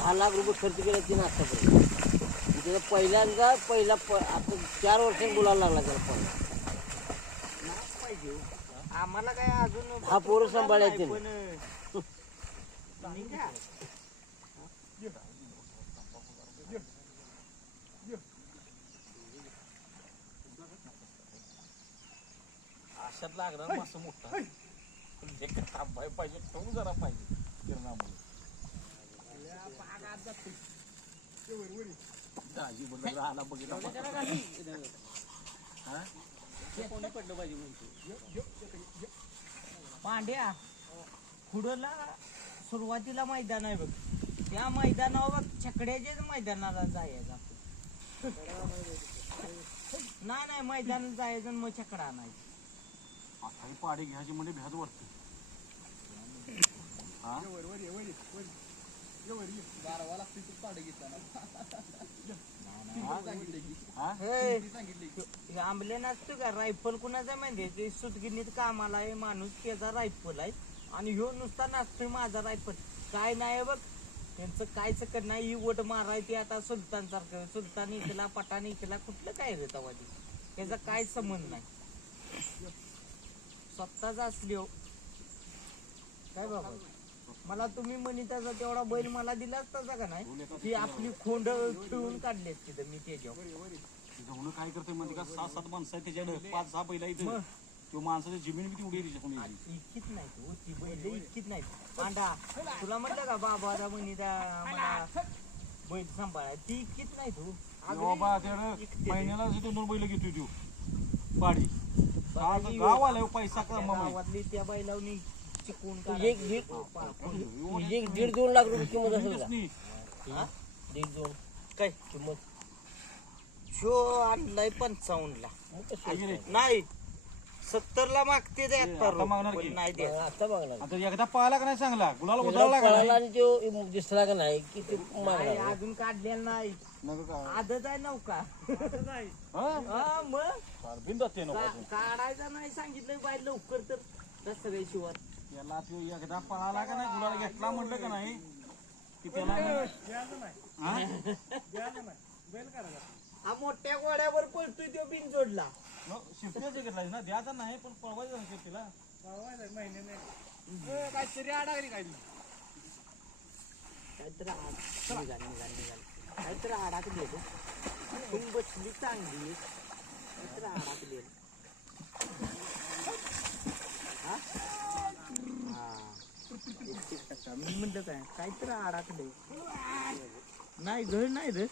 दहा लाख रुपये खर्च केला तिने आतापर्यंत त्याचा पहिल्यांदा पहिला प आता चार वर्षांनी बोलायला लागला त्याला पण पाहिजे. आम्हाला काय अजून हा पोरं सांभाळायचे पण निघा. अशात लागणार मासा मोठा थांबाय पाहिजे ठेवून जरा पाहिजे किरणामुळे दाजी बोलला राहिला बघितला हा? पांड्या खुडला सुरुवातीला मैदान आहे बघ त्या मैदानावर बघ छकड्याच्याच मैदानाला जायचं आपण नाही नाही मैदानात जायचं आणि मग छकडा नाही आता ही घ्यायची म्हणजे भ्याज वाटते हा? हा? हे आंबले नसतो का? रायफल कुणाचा माहिती ते सुतगिनीत कामाला आहे माणूस त्याचा रायफल आहे. आणि ह्यो नुसता नसतोय माझा रायफल काय नाही बघ. त्यांचं काय सकट नाही. ही वट मारायची आता सुलतान सारखं सुलतान इकला पठाण इकला कुठलं काय रे तवा ते? त्याचा काय संबंध नाही. स्वतःच असली हो. काय बाबा? मला तुम्ही म्हणिताचा तेवढा बैल मला दिलाच तसा का नाही? ती आपली खोंड ठेवून काढली तिथं मी त्याच्यावर तिथं काय करतोय म्हणजे का? सहा सात माणसं आहेत त्याच्याकडे. पाच सहा इथं मग? तो माणसाची जमीन आहे त्याच्याकडून यायची. इतकीच नाही तू. ती बैल इतकीच नाही पांडा तुला म्हटलं का बाबा म्हणिता मला बैल सांभाळाय? ती इतकीच नाही तू. बाबा त्याकडे. महिन्याला दोन दोन बैल घेतोय तो. पाडी ही. गाव आलाय पैसा त्या बैलावनी एक दीड तुझी एक दीड दोन लाख रुपये किंमत असेल का? हा? दीड दोन. काय किंमत? शो आणलाय पंचावन्न ला. नाही. सत्तर ला मागते मागणार की? नाही द्या आता बघणार आता एकदा पाहिला का नाही चांगला? गुलाला पळाला लागला आणि तो दिसला का नाही की ते नाही, मागणार अजून काढलेला नाही. नका का? आहे नौका हा? हा मग? फार बिनधास्त आहे नको का- काढायचा नाही सांगितलं बाहेर लवकर तर. सगळे शिवार याला तो एकदा पळाला का नाही गुलाला घेतला म्हटलं का नाही की त्याला हा? हा मोठ्या गोड्यावर पळतोय तो बिन जोडला. मग शिफ्टीच घेतला ना द्यायचा नाही पण पळवायचं ना शेतीला काहीतरी अडागली काय काहीतरी आड निघाल निघाल निघाल. काहीतरी आहे रे. तुम्ही बसली चांगली. काहीतरी अडाकली आहे. हा? हा. एकतीस टक्का. मी म्हणलं काय? काहीतरी अडाकले नाही घर नाही रे.